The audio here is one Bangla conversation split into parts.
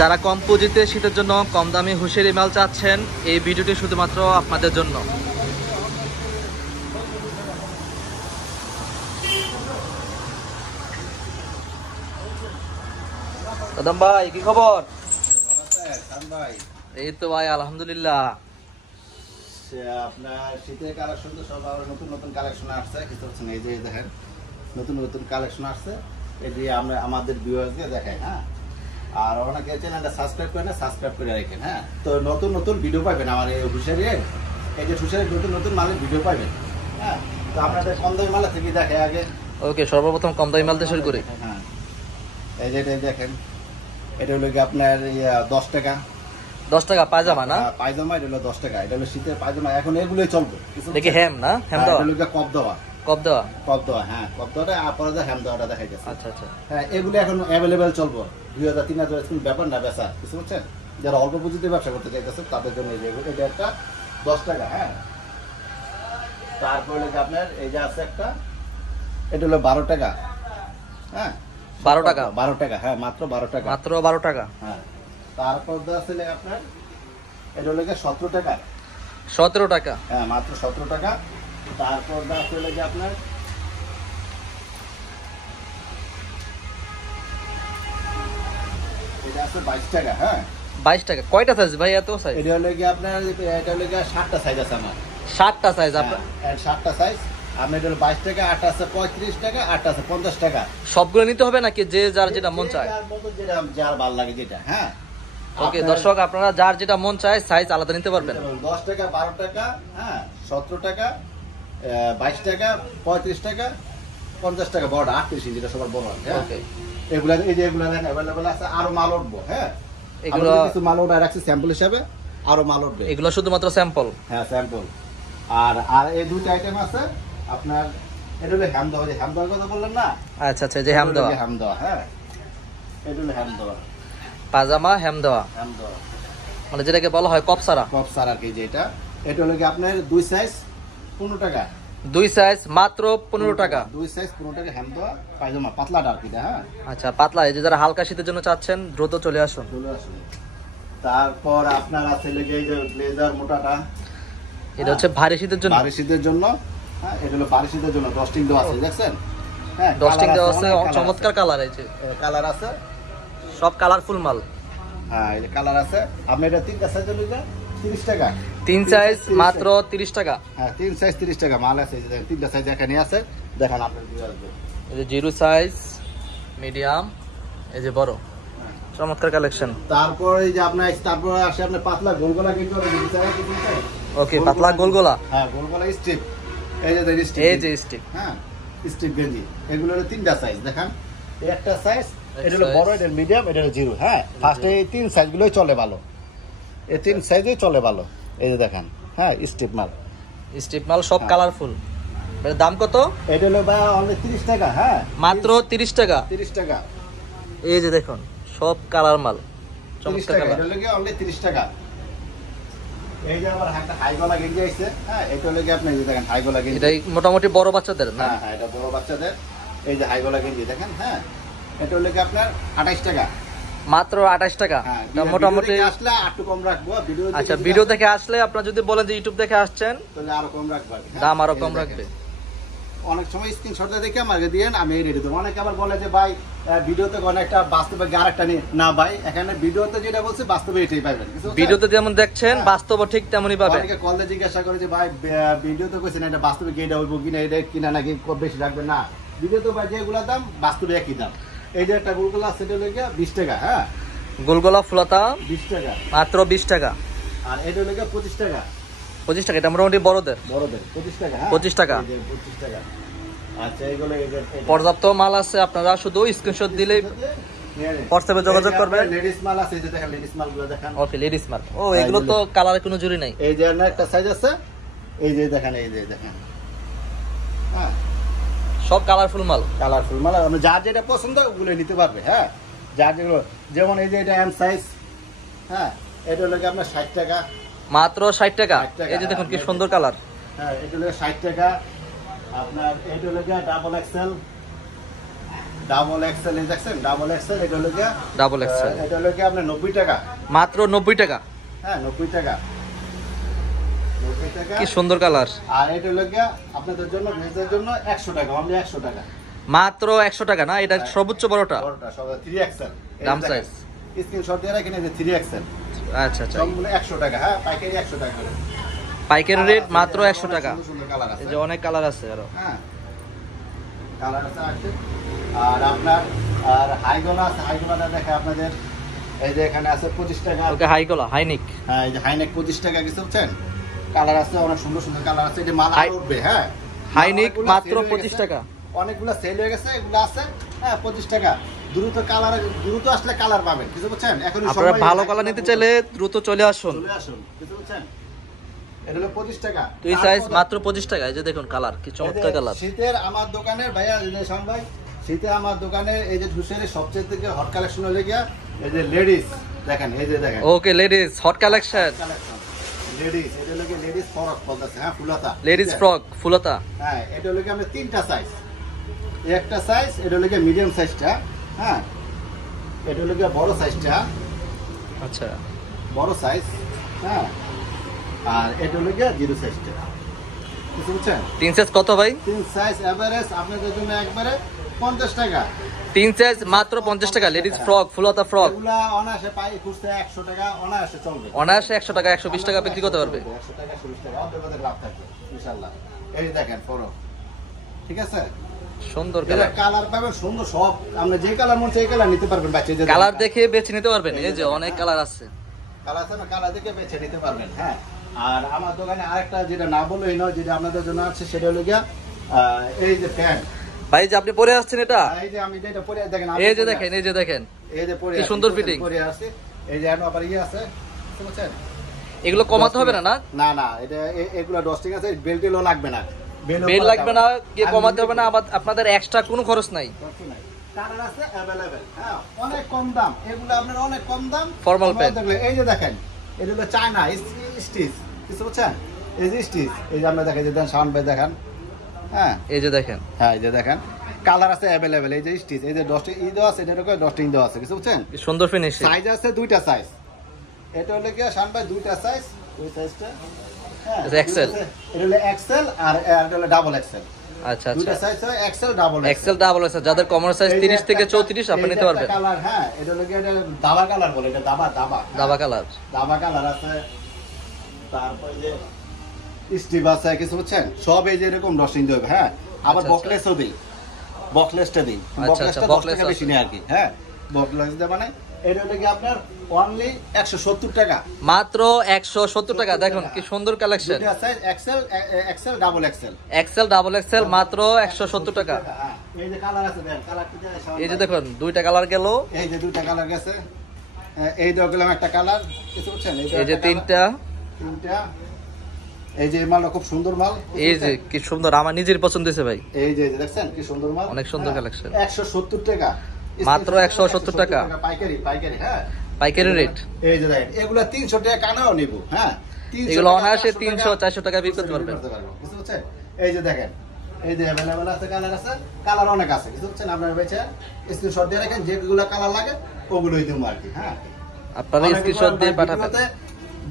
যারা কম পুঁজিতে শীতের জন্য কম দামি হুঁশিয়ারি মাল চাচ্ছেন, এই ভিডিওটি শুধুমাত্র আপনাদের জন্য। কদম ভাই, কি খবর? এই তো ভাই আলহামদুলিল্লাহ। আপনার শীতের কালেকশন তো সব আরো নতুন নতুন কালেকশন আসছে, কিছু হচ্ছে না, এই যে দেখেন নতুন নতুন কালেকশন আসছে, এই যে আমরা আমাদের ভিউয়ার্সকে দেখাই। হ্যাঁ, আর অনেকে চ্যানেলটা সাবস্ক্রাইব করে না, সাবস্ক্রাইব করে রাখেন। হ্যাঁ, তো নতুন নতুন ভিডিও পাবেন আমার এই হুঁশিয়ারি, এই যে হুঁশিয়ারি নতুন নতুন মালের ভিডিও পাবেন। হ্যাঁ, তো আপনাদের কম দামি মাল থেকে দেখে আগে। ওকে, সর্বপ্রথম কম দামি মালতে শুরু করি। হ্যাঁ, এই যে এটা দেখেন, এটা হলো কি আপনার 10 টাকা। 10 টাকা পায়জামা না? পায়জামা এটা হলো 10 টাকা। এটা হলো শীতের পায়জামা, এখন এগুলোই চলবে। দেখি হেম না, হেম দেওয়া, এটা হলো কপ দেওয়া। কপ দেওয়া, কপ দেওয়া। হ্যাঁ, কপ দেওয়াটা আর পরে হেম দেওয়াটা দেখা যাচ্ছে। আচ্ছা আচ্ছা। হ্যাঁ, এগুলো এখন অ্যাভেলেবেল চলবে। 2000-3000 কোনো ব্যাপার না বেচা, বুঝতে পারছেন? যারা অল্প পুঁজিতে ব্যবসা করতে চাইতেছে তাদের জন্য এই যে এটা একটা 10 টাকা। হ্যাঁ, তারপরে আপনার এই যে আছে একটা, এটা হলো 12 টাকা। হ্যাঁ, 12 টাকা, 12 টাকা। হ্যাঁ, মাত্র 12 টাকা, মাত্র 12 টাকা। হ্যাঁ, তারপর আছে আপনার এটা হলো 17 টাকা। 17 টাকা। হ্যাঁ, মাত্র 17 টাকা। তারপর আছে আপনার এটা আছে 22 টাকা। হ্যাঁ, 22 টাকা। কয়টা সাইজ ভাই? এত সাইজ? এটা হলো আপনার, এটা হলো 7টা সাইজ আছে আমার। 7টা সাইজ আপনার? হ্যাঁ, 7টা সাইজ। আমি এটা হলো 22 টাকা, 8টা আছে 35 টাকা, 8টা আছে 50 টাকা। সবগুলো নিতে হবে নাকি যে যার যেটা মন চায়? যার ভালো লাগে যেটা। হ্যাঁ, ওকে দর্শক, আপনারা যার যেটা মন চায় সাইজ আলাদা নিতে পারবেন। 10 টাকা, 12 টাকা, হ্যাঁ, 17 টাকা, 22 টাকা, 35 টাকা, 50 টাকা, বড় 38 যেটা সবার বড়। হ্যাঁ, এগুলা এই যে এগুলা अवेलेबल আছে, আরো মাল উঠবো। হ্যাঁ, এগুলো কিছু মাল উঠা রাখছি স্যাম্পল হিসাবে, আরো মাল উঠবে। এগুলো শুধুমাত্র স্যাম্পল? হ্যাঁ, স্যাম্পল। আর এই দুটো আইটেম আছে আপনার, এটা হলো হ্যাম দেওয়া, যে হ্যাম দেওয়ার কথা বললেন না? আচ্ছা আচ্ছা, যে হ্যাম দেওয়া। হ্যাম দেওয়া, হ্যাঁ, এটা হলো হ্যাম দেওয়া পাজামা হ্যাম দেওয়া, হ্যাম দেওয়া মানে যেটাকে বলা হয় কপসারা। কপসারা কি যেটা, এটা হলো কি আপনার 2 সাইজ 15 টাকা। 2 সাইজ মাত্র 15 টাকা। 2 সাইজ 15 টাকা হ্যাম দেওয়া পায়জামা, পাতলাটা আর কি। হ্যাঁ, আচ্ছা, পাতলা। এই যে যারা হালকা শীতের জন্য চাচ্ছেন দ্রুত চলে আসুন। তারপর আপনার আছে লেগে এই যে ব্লেজার মোটাটা, এটা হচ্ছে ভারী শীতের জন্য। ভারী শীতের জন্য। হ্যাঁ, এটা হলো ভারী শীতের জন্য। ডস্টিং দেওয়া আছে, দেখছেন? হ্যাঁ, ডস্টিং দেওয়া আছে, চমৎকার কালার। এই যে কালার আছে, সব কালারফুল মাল। হ্যাঁ, এই যে কালার আছে। আপনি এটা 3টা সাইজ হলো 30 টাকা। 3 সাইজ মাত্র 30 টাকা। হ্যাঁ, 3 সাইজ 30 টাকা মাল আছে। এই যে 3টা সাইজ এখানে আছে, দেখেন আপনার কি আসবে। এই যে 0 সাইজ, মিডিয়াম, এই যে বড়, চমৎকার কালেকশন। তারপর এই যে আপনার, তারপর আসে আপনার পাতলা গোলগোলা কিন্তু ওকে, পাতলা গোলগোলা। হ্যাঁ, গোলগোলা স্ট্রিপ। এই যে স্ট্রিপ, এই যে স্ট্রিপ। হ্যাঁ, স্ট্রিপ গেঞ্জি। এগুলো হলো 3টা সাইজ, দেখেন। এই একটা সাইজ, এটা হলো বড়, এটা মিডিয়াম, এটা হলো 0। হ্যাঁ, ফার্স্টে এই 3 সাইজগুলোই চলে ভালো, এই 3 সাইজই চলে ভালো। এই যে দেখেন, হ্যাঁ, স্ট্রিপ মাল, স্ট্রিপ মাল, সব কালারফুল। এর দাম কত? এটা হলো ভাই অনলি 30 টাকা। হ্যাঁ, মাত্র 30 টাকা। 30 টাকা। এই যে দেখুন, সব কালার মাল, 30 চমৎকার টাকা। কালার। এটা হলো অনলি 30 টাকা। এই যে আবার একটা হাই গলা গেঞ্জি আছে। হ্যাঁ, এটা হলো কি আপনি এই যে দেখেন হাই গলা গেঞ্জি। এটা মোটামুটি বড় বাচ্চাদের না? হ্যাঁ হ্যাঁ, এটা বড় বাচ্চাদের। এই যে হাই গলা গেঞ্জি দেখেন। হ্যাঁ, এটা হলো কি আপনার 28 টাকা। মাত্র 28 টাকা। হ্যাঁ, মোটামুটি আসলে একটু কম রাখবো। ভিডিও আচ্ছা, ভিডিও দেখে আসলে আপনারা যদি বলেন যে ইউটিউব দেখে আসছেন, তাহলে আরো কম রাখবো, দাম আরো কম রাখবে। অনেক সময় স্ক্রিনশট দেখে আমাকে দিয়েন, আমি রেডি দেবো। অনেকে আবার বলে যে ভাই ভিডিওতে অনেকটা, বাস্তবে আরেকটা নিয়ে না। ভাই, এখানে ভিডিওতে যেটা বলছি বাস্তবে এটাই পাবেন। ভিডিওতে যেমন দেখছেন বাস্তব ঠিক তেমনই পাবেন। অনেকে কল দিয়ে জিজ্ঞাসা করে যে ভাই ভিডিওতে কইছেন এটা বাস্তবে কি এটা হইব কিনা, এটা কিনা নাকি বেশি রাখবেন না। ভিডিওতে ভাই যেগুলা দাম বাস্তবে একই দাম। এই যে একটা গোলগোলা আছে, এটা হলো 20 টাকা। হ্যাঁ, গোলগোলা ফুলাতা 20 টাকা, মাত্র 20 টাকা। আর এটা হলো 25 টাকা। 25 টাকা। এটা মোটামুটি বড়দের 25 টাকা। 25 টাকা। 25 টাকা। আচ্ছা, এগুলো পর্যাপ্ত মাল আছে, আপনারা শুধু স্ক্রিনশট দিলেই হোয়াটসঅ্যাপে যোগাযোগ করবেন। লেডিস মাল আছে, এই যে দেখেন লেডিস মালগুলো দেখেন। ওকে, লেডিস মাল। ও, এগুলো তো কালারে কোনো জুরি নাই। এই যে একটা সাইজ আছে, এই যে দেখেন, এই যে দেখেন। হ্যাঁ, সব কালারফুল মাল। কালারফুল মাল, আপনি যার যেটা পছন্দ ওগুলো নিতে পারবে। হ্যাঁ, যার যেগুলো, যেমন এই যে এটা এম সাইজ। হ্যাঁ, এটা হলো কি আপনার 60 টাকা। মাত্র 60 টাকা। এই যে দেখুন কি সুন্দর কালার। হ্যাঁ, এটা হলো 60 টাকা। আপনার এটা হলো কি ডাবল এক্সেল। ডাবল এক্সেল দেখছেন, ডাবল এক্সেল এটা হলো গিয়া ডাবল এক্সেল, এটা হলো গিয়া আপনার 90 টাকা, মাত্র 90 টাকা। হ্যাঁ 90 টাকা, 90 টাকা। কি সুন্দর কালার। আর এটা হলো গিয়া আপনাদের জন্য, মেয়েদের জন্য 100 টাকা, অনলি 100 টাকা, মাত্র 100 টাকা না? এটা সর্বোচ্চ বড়টা, বড়টা সব 3 এক্সেল দাম সাইজ। স্ক্রিনশট দিয়ে রাখেন, এই যে 3 এক্সেল। আচ্ছা আচ্ছা, সবগুলো 100 টাকা, হ্যাঁ পাইকারি 100 টাকা করে। পাইকারি রেট মাত্র 100 টাকা। সুন্দর সুন্দর কালার আছে, এই যে অনেক কালার আছে আরো, হ্যাঁ কালার আছে। আর আপনার আর হাইগোলা আছে, হাইগোলাটা দেখে আপনাদের এই যে এখানে আছে 25 টাকা। ওকে হাই গলা, হাইনিক। হ্যাঁ এই যে হাইনেক 25 টাকা, কিছু বুঝছেন, কালার আছে অনেক সুন্দর সুন্দর কালার আছে। এটা মাল আর উঠবে, হ্যাঁ হাইনিক মাত্র 25 টাকা। অনেকগুলো সেল হয়ে গেছে, এগুলো আছে হ্যাঁ 25 টাকা। দ্রুত কালার, দ্রুত আসলে কালার পাবেন, কিছু বুঝছেন। এখন আপনারা ভালো কালার নিতে চাইলে দ্রুত চলে আসুন, চলে আসুন, কিছু বুঝছেন। এটা হলো 25 টাকা, দুই সাইজ মাত্র 25 টাকা। এই যে দেখুন কালার, কি চমৎকার কালার। শীতের আমার দোকানের ভাইয়া, এই যে শাম ভাই, শীতে আমার দোকানে এই যে ধুসের সবচেয়ে থেকে হট কালেকশন হলে গিয়া এই যে লেডিস দেখেন, এই যে দেখেন। ওকে লেডিস হট কালেকশন, লেডিস, এটা হলো লেডিস ফ্রক বলতেছে, হ্যাঁ ফুলাতা, লেডিস ফ্রক ফুলতা। হ্যাঁ এটা হলো আমরা তিনটা সাইজ, একটা সাইজ এটা হলো মিডিয়াম সাইজটা, হ্যাঁ এটা হলো বড় সাইজটা, আচ্ছা বড় সাইজ, হ্যাঁ আর এটা হলো জিরো সাইজটা, কিছু বুঝছেন। তিন সাইজ কত ভাই? তিন সাইজ এভারেজ আপনাদের জন্য একবারে 50 টাকা। তিন সাইজ মাত্র 50 টাকা, লেডিস ফ্রক ফুলতা ফ্রক। এগুলা অনায়াসে পাই খুঁজতে 100 টাকা অনায়াসে চলবে, অনায়াসে 100 টাকা 120 টাকা বিক্রি করতে পারবে। 100 টাকা 120 টাকা অর্ধেক লাভ থাকবে ইনশাআল্লাহ। এই দেখেন পুরো, ঠিক আছে, সুন্দর এটা কালার। কালার পাবেন সুন্দর, সব আপনি যে কালার মন সেই কালার নিতে পারবেন, বাচ্চা যে কালার দেখে বেছে নিতে পারবেন। এই যে অনেক কালার আছে, কালার আছে না, কালার দেখে বেছে নিতে পারবেন, হ্যাঁ। আর আমার দোকানে আরেকটা যেটা না বললেই নয়, যেটা আপনাদের জন্য আছে, সেটা হলো গিয়া এই যে প্যান্ট ভাই যে আপনি পরে আসছেন এটা, এই যে আমি যেটা পরে দেখেন, এই যে দেখেন, এই যে দেখেন, এই যে পরে কি সুন্দর ফিটিং পরে আছে। এই যে আবার ইয়ে আছে, বুঝছেন, এগুলো কমাতে হবে না? না না না, এটা এগুলো ডস্টিং আছে, বেল্টও লাগবে না, বেল লাগবে না, কি কমাতে হবে না, আবার আপনাদের এক্সট্রা কোনো খরচ নাই। কালার আছে अवेलेबल, হ্যাঁ অনেক কম দাম, এগুলো আপনার অনেক কম দাম। ফর্মাল প্যান্ট, এই যে দেখেন, এটা হলো চায়না স্টিচ, কিছু বুঝছেন, এই যে স্টিচ, এই যে আমরা দেখাই যে দেন সাউন্ড ভাই দেখেন, হ্যাঁ এই যে দেখেন, হ্যাঁ এই যে দেখেন কালার আছে अवेलेबल। এই যে স্টিচ, এই যে ডস্টিং ই দেওয়া আছে, এটা ডস্টিং দেওয়া আছে, কিছু বুঝছেন, কি সুন্দর ফিনিশিং। সাইজ আছে দুইটা সাইজ, এটা হলো কি শান ভাই দুইটা সাইজ, ওই সাইজটা হ্যাঁ এক্সেল, এটা হলো এক্সেল আর এটা হলো ডাবল এক্সেল। আচ্ছা আচ্ছা, দুইটা সাইজ হয়, XL double XL double XL. যাদের কমন সাইজ 30 থেকে 34 আপনি নিতে পারবেন। কালার, হ্যাঁ এটা হলো কি, এটা দাবা কালার বলে, এটা দাবা দাবা দাবা কালার, দাবা কালার আছে। তারপর যে স্টিভ আছে, কিছু বুঝছেন, সব এই যে এরকম ডস্টিং দেবে, হ্যাঁ আবার বকলেসও দিই, বকলেসটা দিই, বকলেসটা 10 টাকা বেশি নেই আর কি, হ্যাঁ বকলেস দেব মানে। এটা হলো কি আপনার অনলি 170 টাকা, মাত্র 170 টাকা। দেখুন কি সুন্দর কালেকশন, দুইটা size Excel, XL double XL, XL double XL মাত্র 170 টাকা। এই যে কালার আছে দেন, কালারটা এই যে দেখুন দুইটা কালার গেল, এই যে দুইটা কালার গেছে, এই দেখলাম একটা কালার, কিছু বুঝছেন, এই যে তিনটা, এই যে মালটা খুব সুন্দর মাল, এই যে কি সুন্দর, আমার নিজের পছন্দ হয়েছে ভাই। এই যে দেখছেন কি সুন্দর মাল, অনেক সুন্দর কালেকশন, 170 টাকা মাত্র 170 টাকা পাইকারি, পাইকারি, হ্যাঁ পাইকারি রেট। এই যে দেখেন এগুলা 300 টাকা কানাও নিব, হ্যাঁ এগুলো অনায়াসে 300 400 টাকা বিক্রি করতে পারবেন, বুঝতে পারছেন। এই যে দেখেন, এই যে अवेलेबल আছে, কালার আছে, কালার অনেক আছে, বুঝতে পারছেন। আপনারা বেচে স্ক্রিনশট দিয়ে রাখেন, যেগুলো কালার লাগে ওগুলোই দেবো আর কি, হ্যাঁ আপনারা স্ক্রিনশট দিয়ে পাঠাবেন।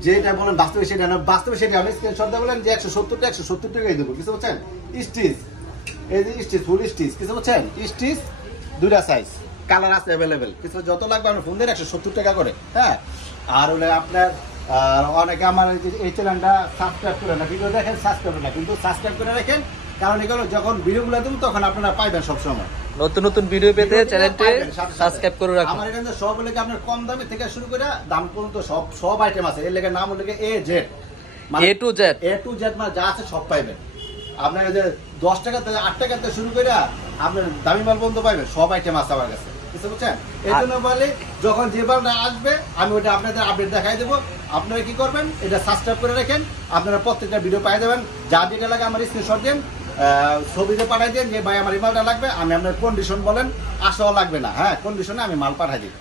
যেটা বলেন বাস্তবে সেটা না, বাস্তবে সেটা আমি স্ক্রিনশট দিয়ে বলেন যে 170 টাকাই দেবো, কিছু বুঝছেন। স্টিচ, এই যে স্টিচ, ফুল স্টিচ, কিছু বুঝছেন, স্টিচ দুইটা সাইজ, কালার আছে अवेलेबल, কিছু যত লাগবে আপনি ফোন দিয়ে 170 টাকা করে, হ্যাঁ। আর হলে আপনার অনেকে আমার এই চ্যানেলটা সাবস্ক্রাইব করে না, ভিডিও দেখেন সাবস্ক্রাইব করে না, কিন্তু সাবস্ক্রাইব করে রাখেন, কারণ এগুলো যখন ভিডিওগুলো দেবো তখন আপনারা পাইবেন সবসময় নতুন নতুন ভিডিও পেতে চ্যানেলটি সাবস্ক্রাইব করে রাখুন। আমার এখানে সব হলে আপনার কম দামে থেকে শুরু করে দাম পর্যন্ত সব আইটেম আছে। এর লেগে নাম হলে A Z, A to Z, A to Z মানে যা আছে সব পাইবেন। আপনার যে 10 টাকা থেকে 8 টাকা থেকে শুরু করে আপনার দামি মাল পর্যন্ত পাইবেন, সব আইটেম আছে আমার কাছে, বুঝতে পারছেন। এই জন্য বলে যখন যে মালটা আসবে আমি ওটা আপনাদের আপডেট দেখাই দেবো, আপনারা কি করবেন, এটা সাবস্ক্রাইব করে রাখেন, আপনারা প্রত্যেকটা ভিডিও পাই যাবেন। যা যেটা লাগে আমার স্ক্রিনশট দেন, ছবিতে পাঠাই দেন যে ভাই আমার এই মালটা লাগবে, আমি আপনার কন্ডিশন বলেন, আসাও লাগবে না, হ্যাঁ কন্ডিশনে আমি মাল পাঠাই দিই।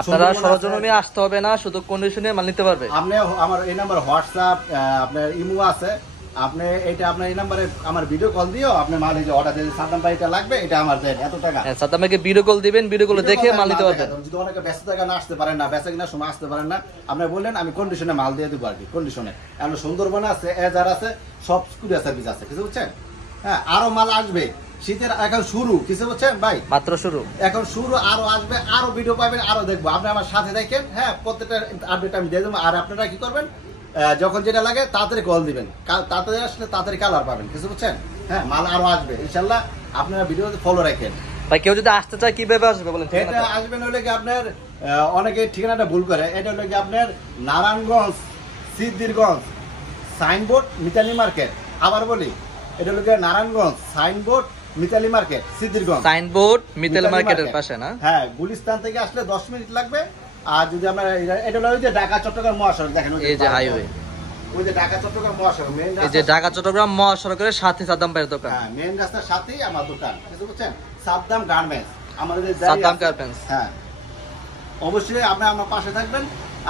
আপনারা সরজমিনে আসতে হবে না, শুধু কন্ডিশনে মাল নিতে পারবে। আপনি আমার এই নাম্বার হোয়াটসঅ্যাপ, আপনার ইমো আছে, আপনি এটা আপনার এই নাম্বারে আমার ভিডিও কল দিও, আপনি মাল এই যে অর্ডার দিয়ে সাদ্দাম ভাই এটা লাগবে, এটা আমার দেন এত টাকা। হ্যাঁ, সাদ্দাম ভাইকে ভিডিও কল দিবেন, ভিডিও কলে দেখে মাল নিতে পারবেন। যদি অনেকে ব্যস্ত থাকা না আসতে পারেন না, বেচা কিনা সময় আসতে পারেন না, আপনি বললেন আমি কন্ডিশনে মাল দিয়ে দেবো আর কি, কন্ডিশনে। এখন সুন্দরবনে আছে, এজার আছে, সব কুরিয়ার সার্ভিস আছে, কিছু বুঝছেন? হ্যাঁ, আরো মাল আসবে, শীতের এখন শুরু, কিছু বুঝছেন ভাই? মাত্র শুরু, এখন শুরু, আরো আসবে, আরো ভিডিও পাবেন, আরো দেখবো। আপনি আমার সাথে দেখেন, হ্যাঁ, প্রত্যেকটা আপডেট আমি দিয়ে দেবো। আর আপনারা কি করবেন, যখন যেটা লাগে তাড়াতাড়ি কল দিবেন, তাড়াতাড়ি আসলে তাড়াতাড়ি কালার পাবেন, কিছু বুঝছেন? হ্যাঁ, মাল আরো আসবে ইনশাল্লাহ, আপনারা ভিডিওতে ফলো রাখেন। ভাই কেউ যদি আসতে চায় কিভাবে আসবে বলেন? এটা আসবেন হলে কি আপনার, অনেকে ঠিকানাটা ভুল করে, এটা হলো কি আপনার নারায়ণগঞ্জ সিদ্ধিরগঞ্জ সাইনবোর্ড মিতালি মার্কেট। আবার বলি, এটা হলো কি Narayanganj Signboard Mitali market Siddhirganj, Signboard Mitali মার্কেটের পাশে না? হ্যাঁ, গুলিস্তান থেকে আসলে 10 মিনিট লাগবে। আর যদি আমরা এটা হলো ওই যে ঢাকা চট্টগ্রাম মহাসড়ক, দেখেন এই যে হাইওয়ে, ওই যে ঢাকা চট্টগ্রাম মহাসড়ক, মেইন এই যে ঢাকা চট্টগ্রাম মহাসড়কের সাথে সাদ্দাম ভাইয়ের দোকান। হ্যাঁ, মেইন রাস্তার সাথেই আমার দোকান, কিছু বুঝছেন? সাদ্দাম গার্মেন্টস আমাদের সাদ্দাম গার্মেন্টস। হ্যাঁ, অবশ্যই আপনি আমার পাশে থাকবেন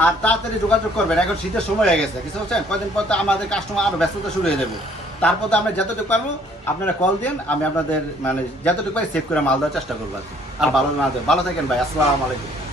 আর তাড়াতাড়ি যোগাযোগ করবেন। এখন শীতের সময় হয়ে গেছে, কিছু বুঝছেন? কয়েকদিন পর তো আমাদের কাস্টমার আরো ব্যস্ততা শুরু হয়ে যাবে। তারপর তো আমরা যতটুকু পারবো আপনারা কল দিন, আমি আপনাদের মানে যতটুকু পারি সেভ করে মাল দেওয়ার চেষ্টা করবো আর কি। আর ভালো মাল দেবো। ভালো থাকেন ভাই, আসসালামু আলাইকুম।